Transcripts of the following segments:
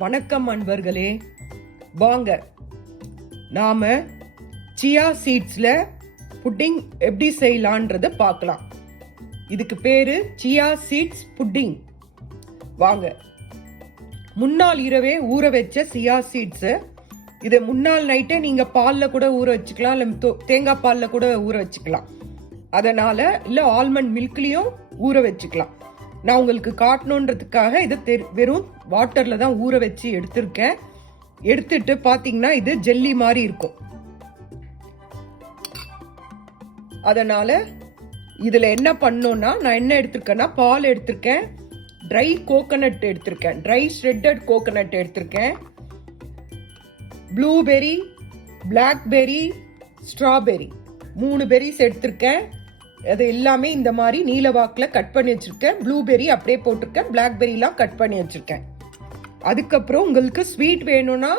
வணக்கம் அன்பர்களே, வாங்க நாம சியா சீட்ஸ்ல புட்டிங் எப்படி செய்யலான்றத பார்க்கலாம். இதுக்கு பேரு சியா சீட்ஸ் புட்டிங். வாங்க, முன்னாள் இரவே ஊற வச்ச சியா சீட்ஸ். இதை முன்னாள் நைட்டே நீங்க பால்ல கூட ஊற வச்சுக்கலாம், இல்ல தேங்காய் பால்ல கூட ஊற வச்சுக்கலாம். அதனால இல்ல ஆல்மண்ட் மில்க்லயும் ஊற வச்சுக்கலாம். நான் உங்களுக்கு காட்டணுன்றதுக்காக இதை வெறும் வாட்டர்ல தான் ஊற வச்சு எடுத்திருக்கேன். எடுத்துட்டு பாத்தீங்கன்னா இது ஜெல்லி மாதிரி இருக்கும். அதனால இதுல என்ன பண்ணோம்னா, நான் என்ன எடுத்திருக்கேன்னா பால் எடுத்திருக்கேன், ட்ரை கோகனட் எடுத்திருக்கேன், ட்ரை ஷ்ரெட்டட் கோகனட் எடுத்திருக்கேன், ப்ளூபெரி, பிளாக்பெரி, ஸ்ட்ராபெரி 3 பெரிஸ் எடுத்திருக்கேன். அது எல்லாமே இந்த மாதிரி நீல வாக்கில் கட் பண்ணி வச்சிருக்கேன். ப்ளூபெரி அப்படியே போட்டிருக்கேன், பிளாக்பெரிலாம் கட் பண்ணி வச்சிருக்கேன். அதுக்கப்புறம் உங்களுக்கு ஸ்வீட் வேணும்னா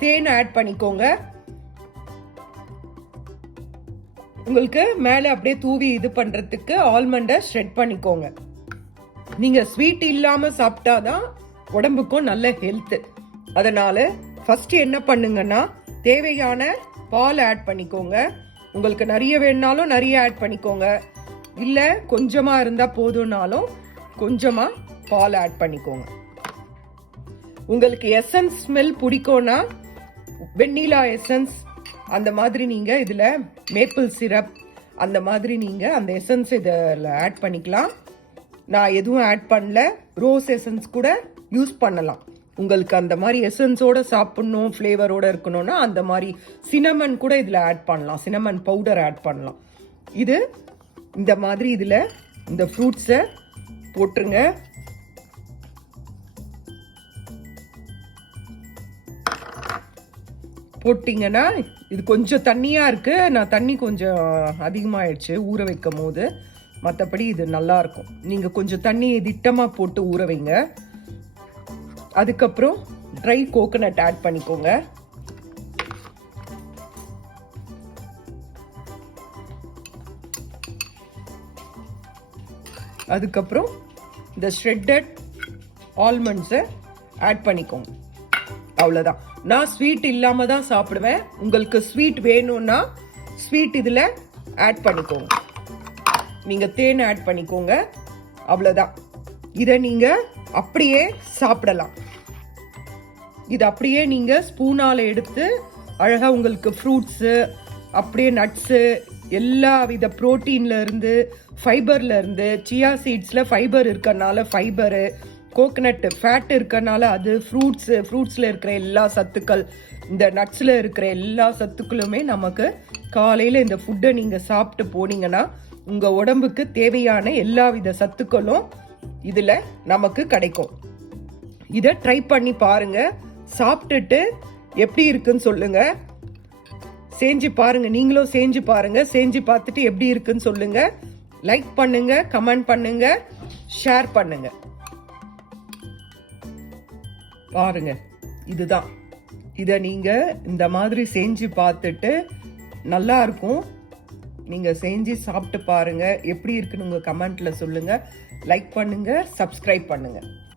தேன் ஆட் பண்ணிக்கோங்க. உங்களுக்கு மேலே அப்படியே தூவி இது பண்றதுக்கு ஆல்மண்டை ஷ்ரெட் பண்ணிக்கோங்க. நீங்க ஸ்வீட் இல்லாம சாப்பிட்டாதான் உடம்புக்கும் நல்ல ஹெல்த். அதனால ஃபர்ஸ்ட் என்ன பண்ணுங்கன்னா, தேவையான பால் ஆட் பண்ணிக்கோங்க. உங்களுக்கு நிறைய வேணுனாலும் நிறைய ஆட் பண்ணிக்கோங்க, இல்ல கொஞ்சமா இருந்தா போதும்னாலும் கொஞ்சமா பால் ஆட் பண்ணிக்கோங்க. உங்களுக்கு எசன்ஸ் ஸ்மெல் பிடிக்கும்னா வெண்ணிலா எசன்ஸ் அந்த மாதிரி நீங்க இதுல மேப்பிள் சிரப் அந்த மாதிரி நீங்க அந்த எசன்ஸ் இதில் ஆட் பண்ணிக்கலாம். நான் எதுவும் ஆட் பண்ணல, ரோஸ் எசன்ஸ் கூட யூஸ் பண்ணலாம். உங்களுக்கு அந்த மாதிரி எசன்ஸோட சாப்பிடணும், ஃப்ளேவரோட இருக்கணும்னா அந்த மாதிரி சினமன் கூட இதில் ஆட் பண்ணலாம், சினமன் பவுடர் ஆட் பண்ணலாம். இது இந்த மாதிரி இதில் இந்த ஃப்ரூட்ஸை போட்டுருங்க. போட்டிங்கன்னா இது கொஞ்சம் தண்ணியாக இருக்கு, நான் தண்ணி கொஞ்சம் அதிகமாகிடுச்சு ஊற வைக்கும் போது. மற்றபடி இது நல்லா இருக்கும். நீங்கள் கொஞ்சம் தண்ணி திட்டமாக போட்டு ஊற வைங்க. அதுக்கப்புறம் ட்ரை கோகனட் ஆட் பண்ணிக்கோங்க. அதுக்கப்புறம் இந்த ஷ்ரெட்டட் ஆல்மண்ட்ஸை ஆட் பண்ணிக்கோங்க. அவ்வளோதான். நான் ஸ்வீட் இல்லாம தான் சாப்பிடுவேன். உங்களுக்கு ஸ்வீட் வேணும்னா ஸ்வீட் இதில் ஆட் பண்ணிக்கோங்க. நீங்க தேன் ஆட் பண்ணிக்கோங்க. அவ்வளோதான். இதை நீங்க அப்படியே சாப்பிடலாம். இது அப்படியே நீங்க ஸ்பூனால எடுத்து அழகா உங்களுக்கு ஃப்ரூட்ஸு, அப்படியே நட்ஸு, எல்லா வித புரோட்டீன்ல இருந்து ஃபைபர்ல இருந்து, சியா சீட்ஸ்ல ஃபைபர் இருக்கறனால ஃபைபரு, கோகனட் ஃபேட் இருக்கறனால அது, ஃப்ரூட்ஸ்ல இருக்கிற எல்லா சத்துக்கள், இந்த நட்ஸ்ல இருக்கிற எல்லா சத்துக்களுமே நமக்கு காலையில இந்த ஃபுட்டை நீங்க சாப்பிட்டு போனீங்கன்னா உங்க உடம்புக்கு தேவையான எல்லா வித சத்துக்களும் இதுல நமக்கு கிடைக்கும். இதை ட்ரை பண்ணி பாருங்க. சாப்பிட்டுட்டு எப்படி இருக்குன்னு சொல்லுங்க. செஞ்சு பாருங்க, நீங்களும் செஞ்சு பாருங்க. செஞ்சு பார்த்துட்டு எப்படி இருக்குன்னு சொல்லுங்க. லைக் பண்ணுங்க, கமெண்ட் பண்ணுங்க, ஷேர் பண்ணுங்க. பாருங்க, இதுதான். இதை நீங்க இந்த மாதிரி செஞ்சு பார்த்துட்டு நல்லா இருக்கும். நீங்க செஞ்சு சாப்பிட்டு பாருங்க, எப்படி இருக்குன்னு உங்க கமெண்ட்ல சொல்லுங்க. லைக் பண்ணுங்க, சப்ஸ்கிரைப் பண்ணுங்க.